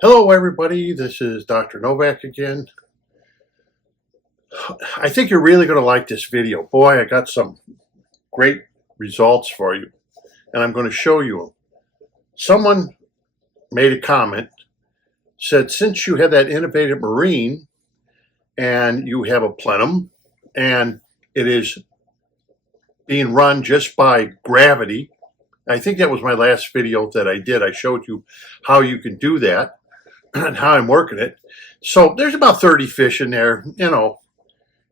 Hello, everybody. This is Dr. Novak again. I think you're really going to like this video. Boy, I got some great results for you, and I'm going to show you them. Someone made a comment, said, since you have that innovative marine and you have a plenum and it is being run just by gravity, I think that was my last video that I did. I showed you how you can do that and how I'm working it. So there's about 30 fish in there,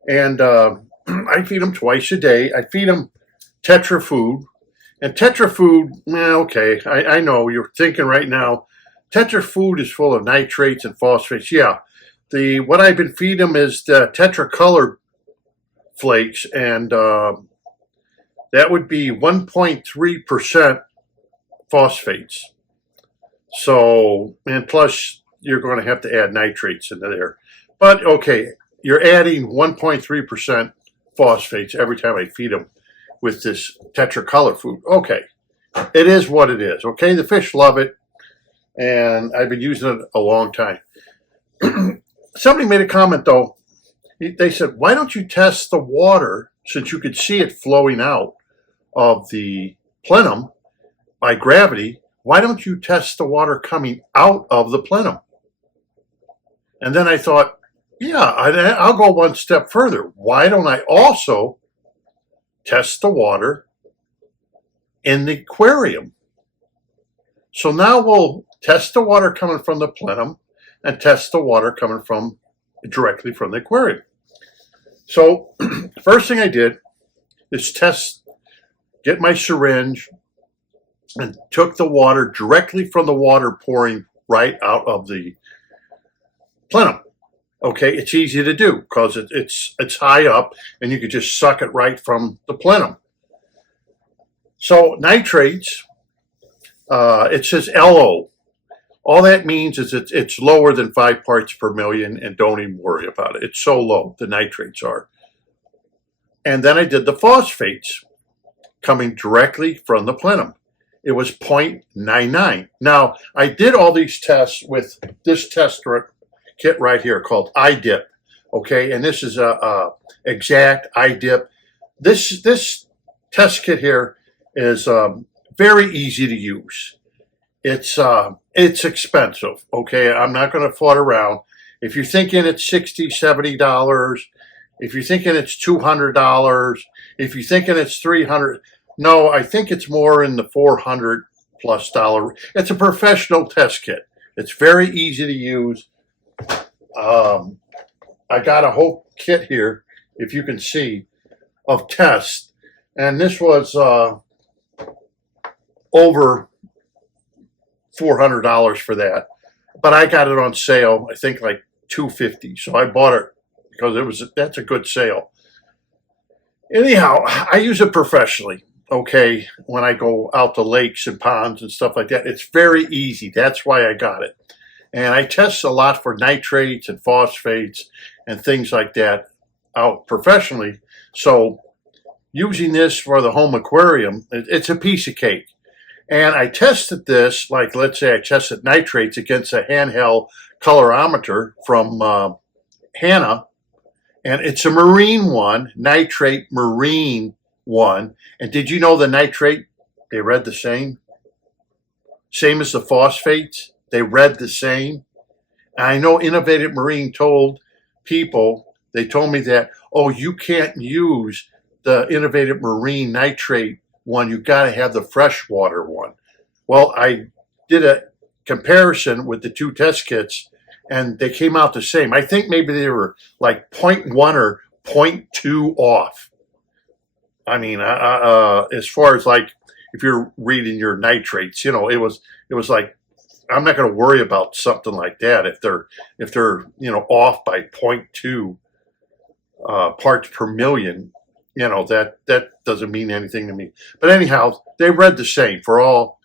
and I feed them twice a day. I feed them Tetra food. And Tetra food, okay, I know you're thinking right now, Tetra food is full of nitrates and phosphates. Yeah, what I've been feeding them is the Tetra color flakes, and that would be 1.3% phosphates. So, and plus you're going to have to add nitrates into there. But okay, you're adding 1.3% phosphates every time I feed them with this Tetra color food. Okay, it is what it is. Okay, the fish love it, and I've been using it a long time. Somebody made a comment though. They said, why don't you test the water, since you could see it flowing out of the plenum by gravity? Why don't you test the water coming out of the plenum? And then I thought, yeah, I'll go one step further. Why don't I also test the water in the aquarium? So now we'll test the water coming from the plenum and test the water coming from directly from the aquarium. So first thing I did is get my syringe and took the water directly from the water pouring right out of the plenum. Okay, it's easy to do because it's high up and you can just suck it right from the plenum. So nitrates, it says LO. All that means is it's lower than 5 parts per million, and don't even worry about it. It's so low, the nitrates are. And then I did the phosphates coming directly from the plenum. It was 0.99. Now, I did all these tests with this test kit right here called iDip, okay? And this is a exact iDip. This test kit here is very easy to use. It's expensive, okay? I'm not going to fought around. If you're thinking it's $60, $70, if you're thinking it's $200, if you're thinking it's $300, no, I think it's more in the $400+ dollar. It's a professional test kit. It's very easy to use. I got a whole kit here, if you can see, of tests, and this was over $400 for that, but I got it on sale, I think like $250, so I bought it because that's a good sale. Anyhow, I use it professionally, okay, when I go out to lakes and ponds and stuff like that. It's very easy. That's why I got it. And I test a lot for nitrates and phosphates and things like that out professionally. So using this for the home aquarium, it's a piece of cake. And I tested this, like let's say I tested nitrates against a handheld colorimeter from Hanna, and it's a marine one, nitrate marine one. And did you know the nitrate, they read the same? Same as the phosphates, they read the same. And I know Innovative Marine told people, they told me that, oh, you can't use the Innovative Marine nitrate one, you got to have the freshwater one. Well, I did a comparison with the two test kits, and they came out the same. I think maybe they were like 0.1 or 0.2 off. I mean, as far as like if you're reading your nitrates, it was like, I'm not going to worry about something like that if they're off by 0.2 parts per million. That doesn't mean anything to me. But anyhow, they read the same for all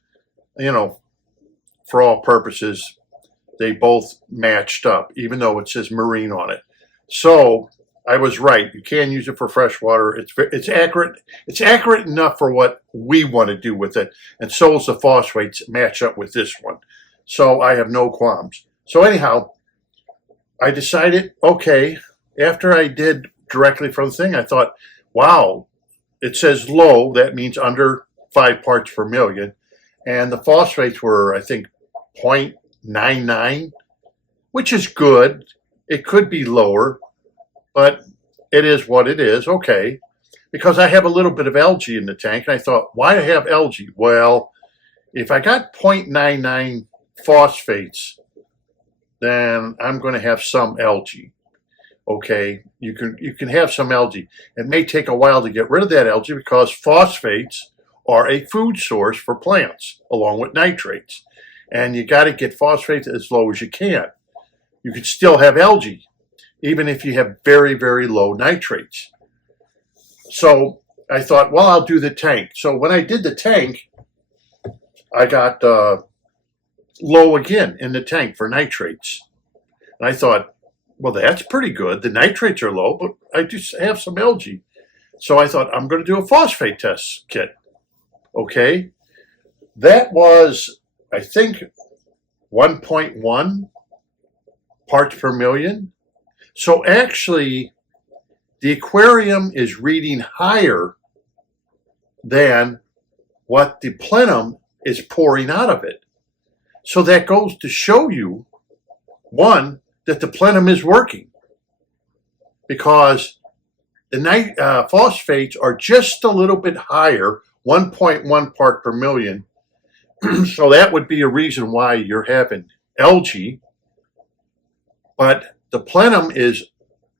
purposes. They both matched up, even though it says marine on it. So I was right. You can use it for freshwater. It's accurate. It's accurate enough for what we want to do with it. And so is the phosphates match up with this one. So I have no qualms. So anyhow, I decided, okay, after I did directly from the thing, I thought, wow, it says low, that means under 5 parts per million. And the phosphates were, I think, 0.99, which is good. It could be lower, but it is what it is. Okay. Because I have a little bit of algae in the tank, and I thought, why do I have algae? Well, if I got 0.99 phosphates, then I'm going to have some algae. Okay, you can have some algae. It may take a while to get rid of that algae because phosphates are a food source for plants along with nitrates. And you got to get phosphates as low as you can. You can still have algae, even if you have very, very low nitrates. So I thought, well, I'll do the tank. So when I did the tank, I got low again in the tank for nitrates. And I thought, well, that's pretty good. The nitrates are low, but I just have some algae. So I thought, I'm going to do a phosphate test kit. Okay. That was, I think, 1.1 parts per million. So actually, the aquarium is reading higher than what the plenum is pouring out of it. So that goes to show you, one, that the plenum is working, because the phosphates are just a little bit higher, 1.1 part per million. So that would be a reason why you're having algae. But the plenum is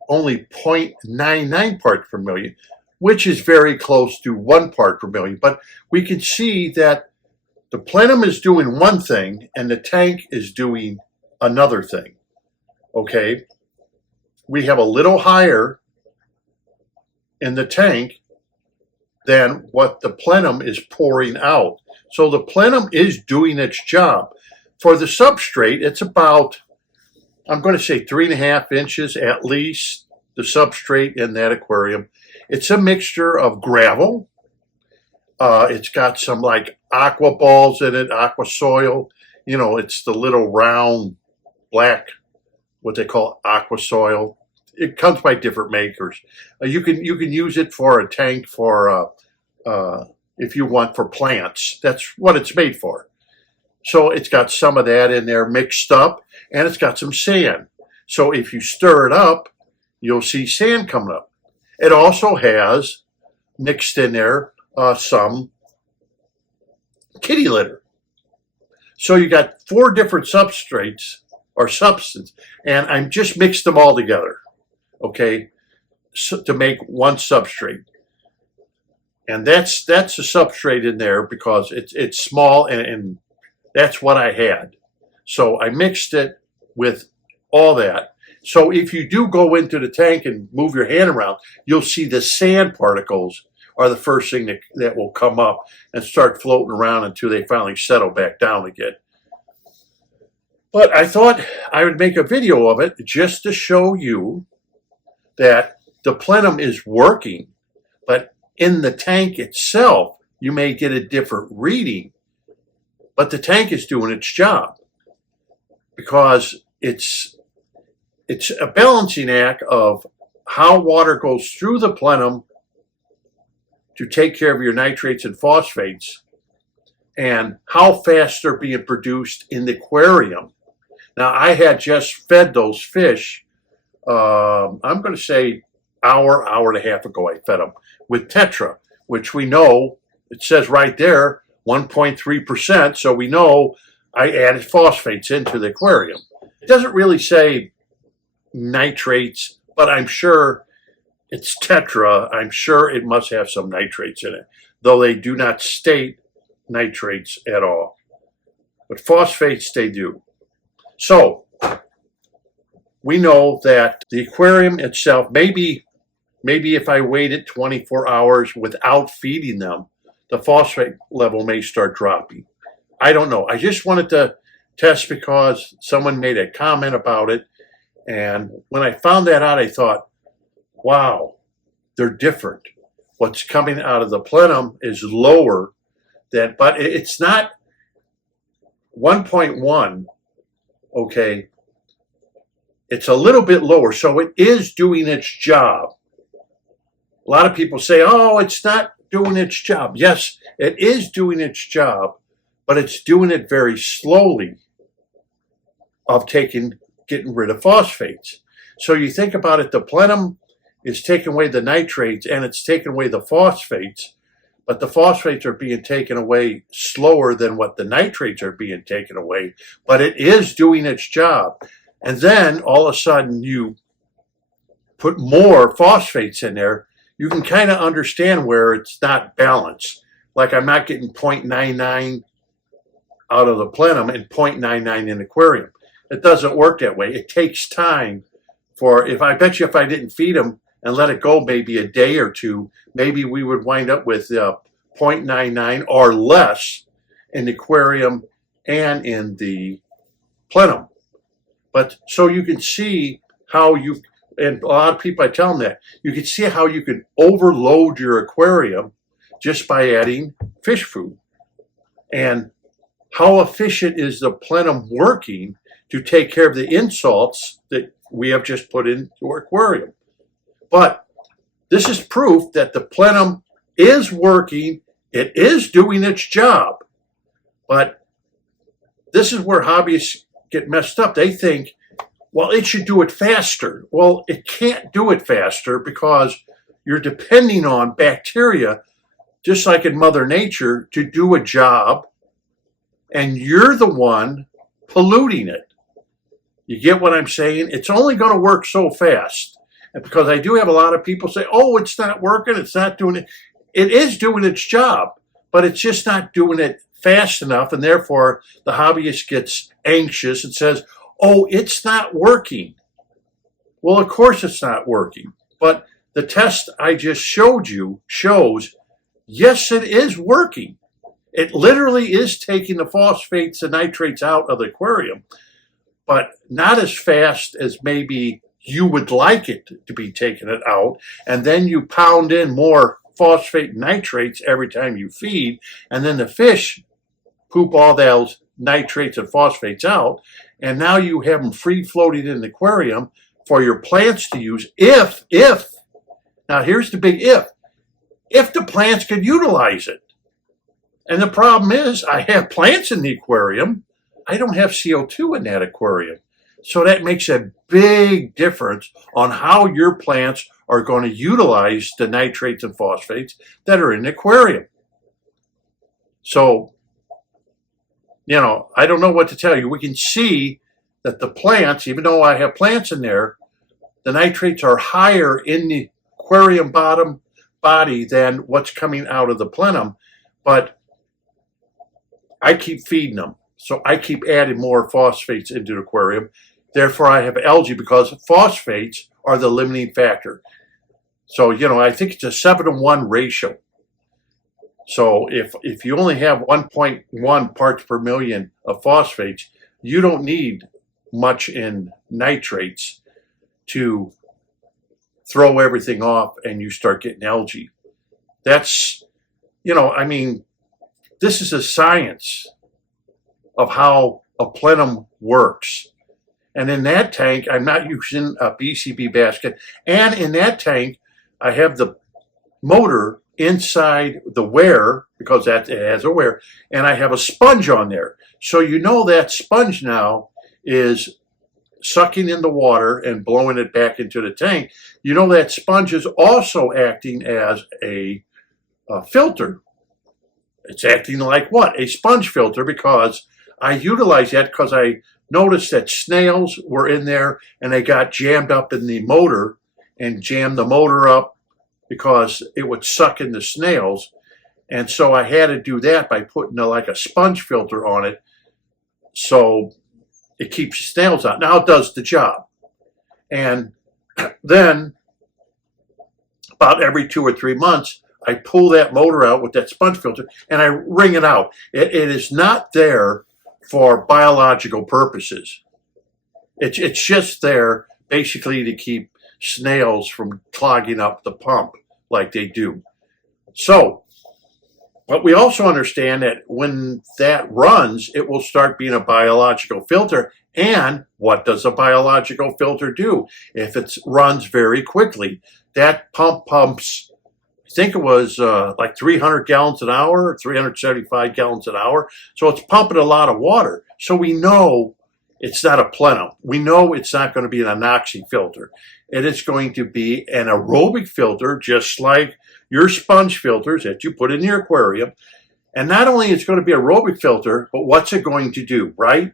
only 0.99 parts per million, which is very close to 1 part per million. But we can see that the plenum is doing one thing and the tank is doing another thing. Okay, we have a little higher in the tank than what the plenum is pouring out. So the plenum is doing its job. For the substrate, it's about, I'm going to say 3.5 inches at least, the substrate in that aquarium. It's a mixture of gravel. It's got some like aqua balls in it, aqua soil. You know, it's the little round black, what they call aqua soil. It comes by different makers. You can use it for a tank for if you want for plants. That's what it's made for. So it's got some of that in there mixed up, and it's got some sand. So if you stir it up, you'll see sand coming up. It also has mixed in there some kitty litter. So you got 4 different substrates or substance, and I'm just mixed them all together, okay, so to make one substrate. And that's a substrate in there because it's small, and that's what I had. So I mixed it with all that. So if you do go into the tank and move your hand around, you'll see the sand particles are the first thing that will come up and start floating around until they finally settle back down again. But I thought I would make a video of it just to show you that the plenum is working, but in the tank itself, you may get a different reading, but the tank is doing its job because it's a balancing act of how water goes through the plenum to take care of your nitrates and phosphates and how fast they're being produced in the aquarium. Now, I had just fed those fish, I'm going to say hour and a half ago I fed them with Tetra, which we know, it says right there, 1.3%, so we know I added phosphates into the aquarium. It doesn't really say nitrates, but I'm sure it's Tetra. I'm sure it must have some nitrates in it, though they do not state nitrates at all. But phosphates, they do. So we know that the aquarium itself, maybe if I waited 24 hours without feeding them, the phosphate level may start dropping. I don't know. I just wanted to test because someone made a comment about it. And when I found that out, I thought, wow, they're different. What's coming out of the plenum is lower than, but it's not 1.1, okay, It's a little bit lower, so it is doing its job. A lot of people say, oh, it's not doing its job. Yes, it is doing its job, but it's doing it very slowly of getting rid of phosphates. So you think about it, the plenum is taking away the nitrates and it's taking away the phosphates, but the phosphates are being taken away slower than what the nitrates are being taken away, but it is doing its job. And then all of a sudden you put more phosphates in there, you can kind of understand where it's not balanced. Like I'm not getting 0.99 out of the plenum and 0.99 in aquarium. It doesn't work that way. It takes time for, I bet you if I didn't feed them and let it go maybe a day or two, maybe we would wind up with 0.99 or less in the aquarium and in the plenum. But so you can see how you, and a lot of people, I tell them that, you can see how you can overload your aquarium just by adding fish food. And how efficient is the plenum working to take care of the insalts that we have just put into our aquarium? But this is proof that the plenum is working, it is doing its job. But this is where hobbyists get messed up. They think, well, it should do it faster. Well, it can't do it faster because you're depending on bacteria, just like in Mother Nature, to do a job, and you're the one polluting it. You get what I'm saying? It's only going to work so fast. And because I do have a lot of people say, oh, it's not working, it's not doing it. It is doing its job, but it's just not doing it fast enough, and therefore the hobbyist gets anxious and says, oh, it's not working. Well, of course it's not working, but the test I just showed you shows, yes, it is working. It literally is taking the phosphates and nitrates out of the aquarium, but not as fast as maybe you would like it to be taking it out. And then you pound in more phosphate and nitrates every time you feed, and then the fish poop all those nitrates and phosphates out, and now you have them free floating in the aquarium for your plants to use if, now here's the big if the plants could utilize it. And the problem is I have plants in the aquarium, I don't have CO2 in that aquarium. So that makes a big difference on how your plants are going to utilize the nitrates and phosphates that are in the aquarium. So, you know, I don't know what to tell you. We can see that the plants, even though I have plants in there, the nitrates are higher in the aquarium body than what's coming out of the plenum. But I keep feeding them. So I keep adding more phosphates into the aquarium. Therefore, I have algae because phosphates are the limiting factor. So, you know, I think it's a 7-to-1 ratio. So if you only have 1.1 parts per million of phosphates, you don't need much in nitrates to throw everything off and you start getting algae. That's, you know, I mean, this is a science of how a plenum works. And in that tank, I'm not using a BCB basket. And in that tank, I have the motor inside the weir, because it has a weir, and I have a sponge on there. So you know that sponge now is sucking in the water and blowing it back into the tank. You know that sponge is also acting as a filter. It's acting like what? A sponge filter, because I utilize that because I noticed that snails were in there and they got jammed up in the motor and jammed the motor up because it would suck in the snails. And so I had to do that by putting like a sponge filter on it so it keeps the snails out. Now it does the job. And then about every 2 or 3 months, I pull that motor out with that sponge filter and I wring it out. It is not there for biological purposes. It's just there basically to keep snails from clogging up the pump like they do. So But we also understand that when that runs, it will start being a biological filter. And what does a biological filter do? If it runs very quickly, that pump pumps, I think it was like 300 gallons an hour, 375 gallons an hour. So it's pumping a lot of water. So we know it's not a plenum. We know it's not going to be an anoxic filter. It is going to be an aerobic filter, just like your sponge filters that you put in your aquarium. And not only is it going to be an aerobic filter, but what's it going to do, right?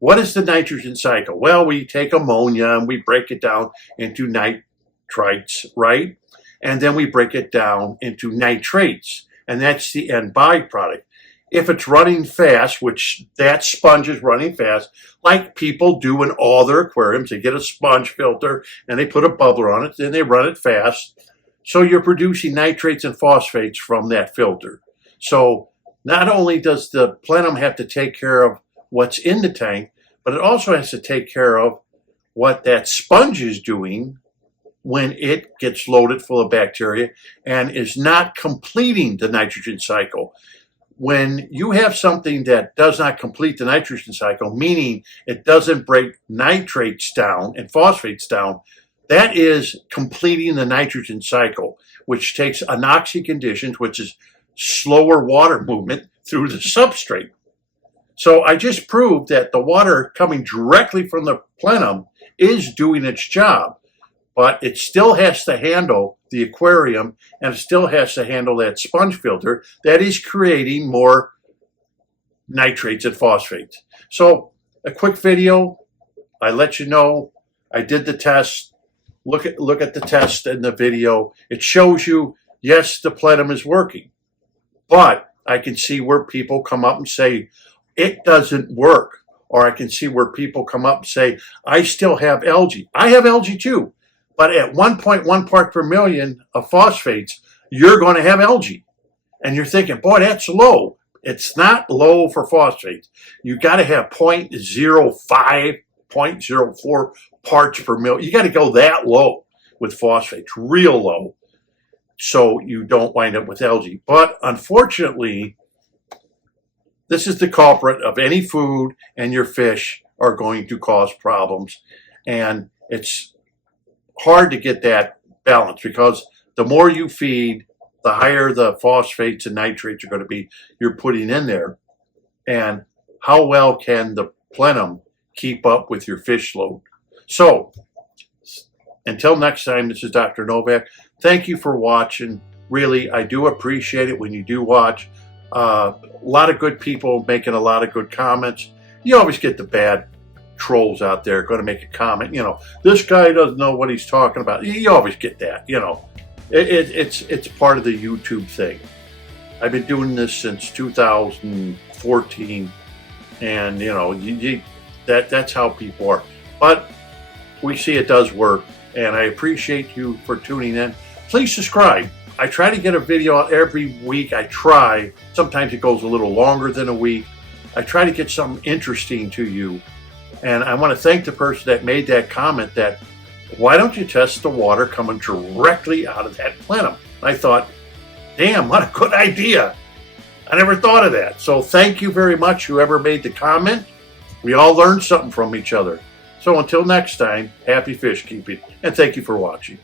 What is the nitrogen cycle? Well, we take ammonia and we break it down into nitrites, right? And then we break it down into nitrates, and that's the end byproduct. If it's running fast, which that sponge is running fast, like people do in all their aquariums, they get a sponge filter and they put a bubbler on it, then they run it fast. So you're producing nitrates and phosphates from that filter. So not only does the plenum have to take care of what's in the tank, but it also has to take care of what that sponge is doing when it gets loaded full of bacteria and is not completing the nitrogen cycle. When you have something that does not complete the nitrogen cycle, meaning it doesn't break nitrates down and phosphates down, that is completing the nitrogen cycle, which takes anoxic conditions, which is slower water movement through the substrate. So I just proved that the water coming directly from the plenum is doing its job, but it still has to handle the aquarium and it still has to handle that sponge filter that is creating more nitrates and phosphates. So a quick video, I let you know I did the test. Look at the test in the video. It shows you, yes, the plenum is working, but I can see where people come up and say, it doesn't work. Or I can see where people come up and say, I still have algae. I have algae too. But at 1.1 part per million of phosphates, you're going to have algae. And you're thinking, boy, that's low. It's not low for phosphates. You got to have 0.05, 0.04 parts per million. You got to go that low with phosphates, real low, so you don't wind up with algae. But unfortunately, this is the culprit of any food, and your fish are going to cause problems. And it's hard to get that balance because the more you feed, the higher the phosphates and nitrates are going to be you're putting in there. And how well can the plenum keep up with your fish load? So until next time, this is Dr. Novak. Thank you for watching. Really, I do appreciate it when you do watch. A lot of good people making a lot of good comments. You always get the bad trolls out there going to make a comment. You know, this guy doesn't know what he's talking about. You always get that. You know, it's part of the YouTube thing. I've been doing this since 2014, and you know, that's how people are. But we see it does work, and I appreciate you for tuning in. Please subscribe. I try to get a video out every week. I try. Sometimes it goes a little longer than a week. I try to get something interesting to you. And I want to thank the person that made that comment that, why don't you test the water coming directly out of that plenum? I thought, damn, what a good idea. I never thought of that. So thank you very much, whoever made the comment. We all learned something from each other. So until next time, happy fish keeping, and thank you for watching.